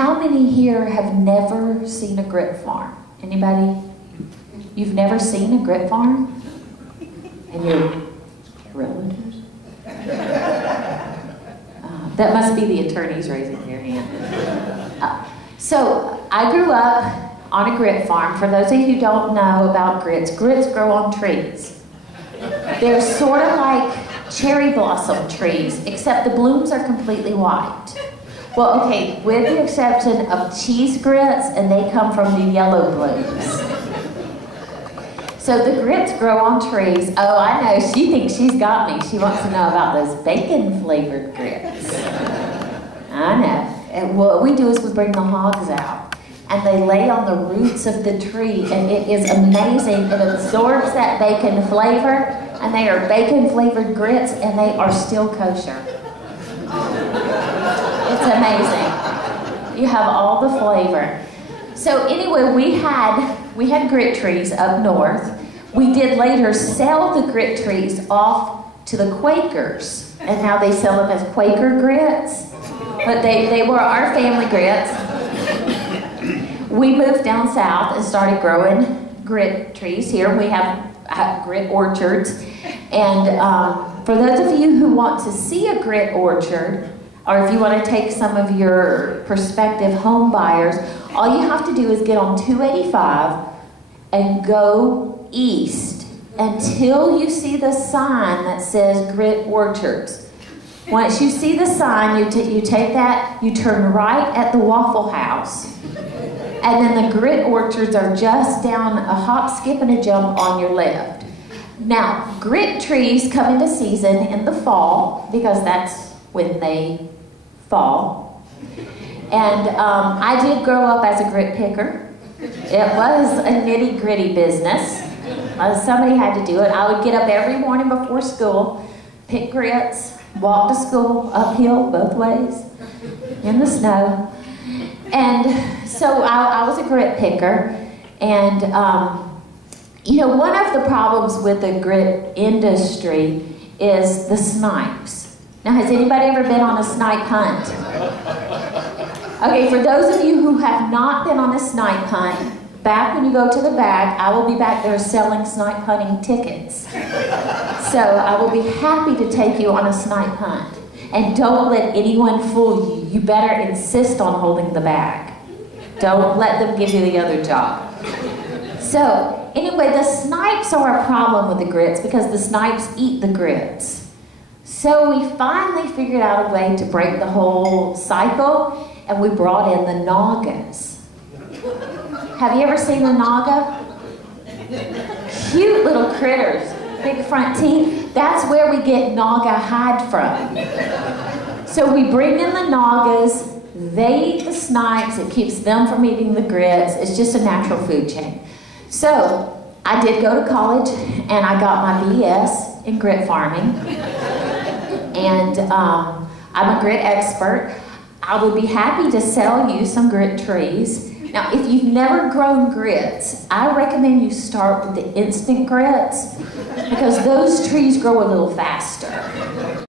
how many here have never seen a grit farm? Anybody? You've never seen a grit farm? And your relatives? That must be the attorneys raising their hand. So I grew up on a grit farm. For those of you who don't know about grits, grits grow on trees. They're sort of like cherry blossom trees, except the blooms are completely white. Well, okay, with the exception of cheese grits, and they come from the yellow blooms. So the grits grow on trees. Oh, I know, she thinks she's got me. She wants to know about those bacon-flavored grits. I know. And what we do is we bring the hogs out, and they lay on the roots of the tree, and it is amazing. It absorbs that bacon flavor, and they are bacon-flavored grits, and they are still kosher. It's amazing. You have all the flavor. So anyway, we had grit trees up north. We did later sell the grit trees off to the Quakers, and now they sell them as Quaker grits. But they were our family grits. We moved down south and started growing grit trees here. We have grit orchards. And for those of you who want to see a grit orchard, or if you want to take some of your prospective home buyers, all you have to do is get on 285 and go east until you see the sign that says Grit Orchards. Once you see the sign, you take that, you turn right at the Waffle House, and then the Grit Orchards are just down a hop, skip, and a jump on your left. Now, grit trees come into season in the fall because that's when they fall. And I did grow up as a grit picker. It was a nitty-gritty business. Somebody had to do it. I would get up every morning before school, pick grits, walk to school uphill both ways in the snow. And so I was a grit picker. And you know, one of the problems with the grit industry is the snipes. Now, has anybody ever been on a snipe hunt? Okay, for those of you who have not been on a snipe hunt, back when you go to the bag, I will be back there selling snipe hunting tickets. So I will be happy to take you on a snipe hunt. And don't let anyone fool you. You better insist on holding the bag. Don't let them give you the other job. So anyway, the snipes are a problem with the grits because the snipes eat the grits. So we finally figured out a way to break the whole cycle, and we brought in the naugas. Have you ever seen a nauga? Cute little critters, big front teeth. That's where we get nauga hide from. So we bring in the naugas, they eat the snipes, it keeps them from eating the grits. It's just a natural food chain. So I did go to college, and I got my BS in grit farming. And I'm a grit expert. I would be happy to sell you some grit trees. Now, if you've never grown grits, I recommend you start with the instant grits because those trees grow a little faster.